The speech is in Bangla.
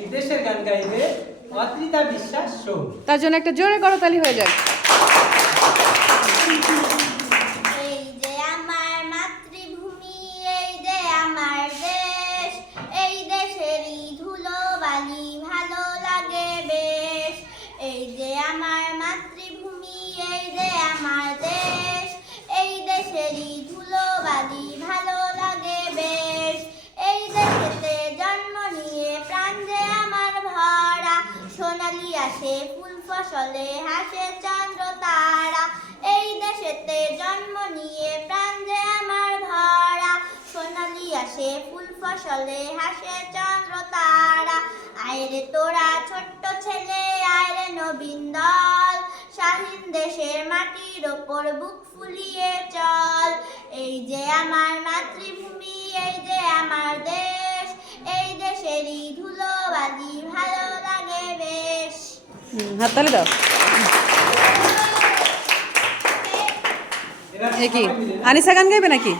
একটি দেশের গান গাইবে অত্রিতা বিশ্বাস শো। তার জন্য একটা জোরে করতালি হয়ে যাক। এই যে আমার মাতৃভূমি, এই যে আমার দেশ, এই দেশেরই ধুলো বালি ভালো লাগে বেশ। এই যে আমার মাতৃভূমি, এই যে আমার দেশ, এই দেশেরই ধুলো বালি ভালো লাগে বেশ। এই দেশেতে জন্ম নিয়ে প্রাণ যে আমার ভরা, সোনালি আসে ফুল ফসলে হাসে চন্দ্র তারা। এই দেশেতে জন্ম নিয়ে প্রাণ যে আমার ভরা, সোনালি আসে ফুল ফসলে হাসে চন্দ্র তারা। আয়রে তোরা ছোট্ট ছেলে, আয়রে নবীন দল, স্বাধীন দেশের মাটির ওপর বুক ফুলিয়ে চল। এই যে আমার মাতৃভূমি, এই যে আমার দেশ, এই দেশেরই ধুলো বালি ভালো লাগে বেশ। হাততালি দাও। এ কি আনিসা গান গাইবে নাকি?